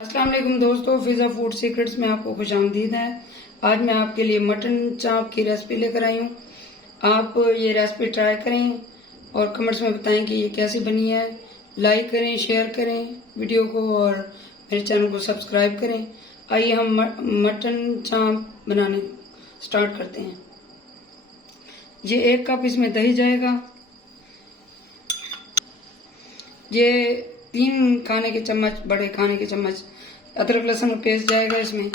अस्सलाम वालेकुम दोस्तों, फिजा फूड सीक्रेट्स में आपको खुशामदीद है। आज मैं आपके लिए मटन चाप की रेसिपी लेकर आई हूँ। आप ये रेसिपी ट्राई करें और कमेंट्स में बताएं कि ये कैसी बनी है। लाइक करें, शेयर करें वीडियो को और मेरे चैनल को सब्सक्राइब करें। आइए हम मटन चाप बनाने स्टार्ट करते हैं। ये 1 कप इसमें दही जाएगा। ये 3 खाने के चम्मच, बड़े खाने के चम्मच अदरक लहसुन पेस्ट जाएगा इसमें।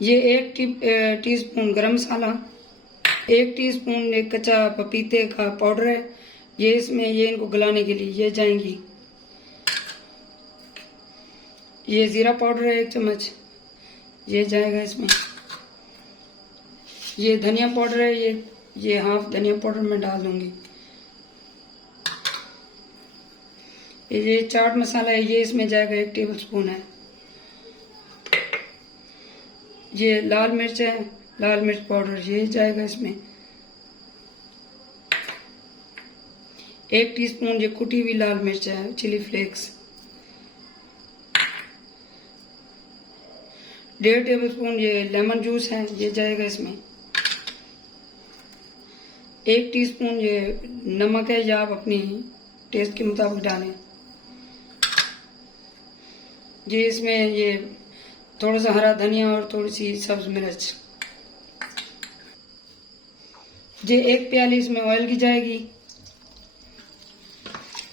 ये 1 टीस्पून गरम मसाला, 1 टीस्पून एक कच्चा पपीते का पाउडर है। ये इसमें इनको गलाने के लिए ये जाएंगी। ये जीरा पाउडर है 1 चम्मच, ये जाएगा इसमें। ये धनिया पाउडर है, ये हाफ धनिया पाउडर मैं डाल दूंगी। ये चाट मसाला है, ये इसमें जाएगा 1 टेबलस्पून है। ये लाल मिर्च है, लाल मिर्च पाउडर, ये जाएगा इसमें। 1 टीस्पून ये कुटी हुई लाल मिर्च है, चिली फ्लेक्स। 1.5 टेबलस्पून ये लेमन जूस है, ये जाएगा इसमें। 1 टीस्पून ये नमक है, या आप अपनी टेस्ट के मुताबिक डालें। ये इसमें ये थोड़ा सा हरा धनिया और थोड़ी सी सब्ज मिर्च। ये 1 प्याली इसमें ऑयल की जाएगी।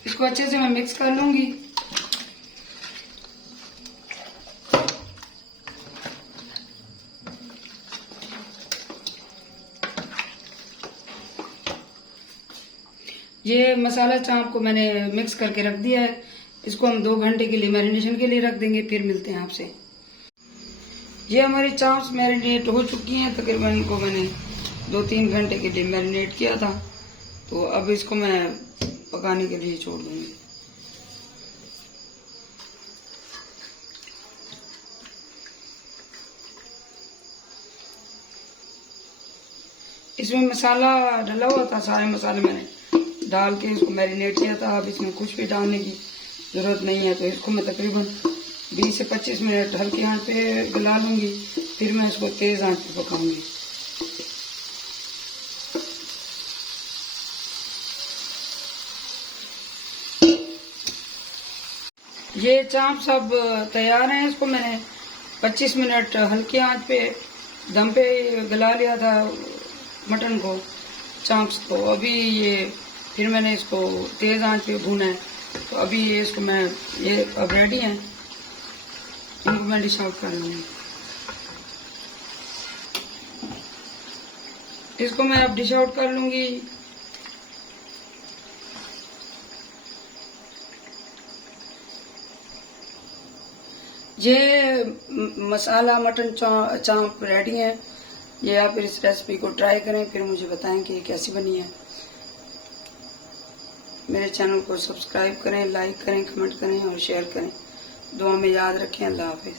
इसको अच्छे से मैं मिक्स कर लूंगी। ये मसाला चाप को मैंने मिक्स करके रख दिया है। इसको हम 2 घंटे के लिए मैरिनेशन के लिए रख देंगे, फिर मिलते हैं आपसे। ये हमारी चाप्स मैरिनेट हो चुकी हैं। तकरीबन इनको मैंने 2-3 घंटे के लिए मैरिनेट किया था। तो अब इसको मैं पकाने के लिए छोड़ दूंगी। इसमें मसाला डला हुआ था, सारे मसाले मैंने डाल के इसको मैरिनेट किया था। अब इसमें कुछ भी डालने की जरूरत नहीं है। तो इसको मैं तकरीबन 20 से 25 मिनट हल्की आंच पे गला लूंगी, फिर मैं इसको तेज आंच पे पकाऊंगी। ये चाप सब तैयार हैं। इसको मैंने 25 मिनट हल्की आंच पे दम पे गला लिया था मटन को, चाप्स को। अभी ये फिर मैंने इसको तेज आंच पे भूना है। तो अभी इसको मैं ये अब रेडी है, इनको मैं डिश आउट कर लूंगी। इसको मैं अब डिश आउट कर लूंगी। ये मसाला मटन चाप रेडी है। ये आप इस रेसिपी को ट्राई करें, फिर मुझे बताएं कि कैसी बनी है। मेरे चैनल को सब्सक्राइब करें, लाइक करें, कमेंट करें और शेयर करें। दुआ में याद रखें। अल्लाह हाफिज।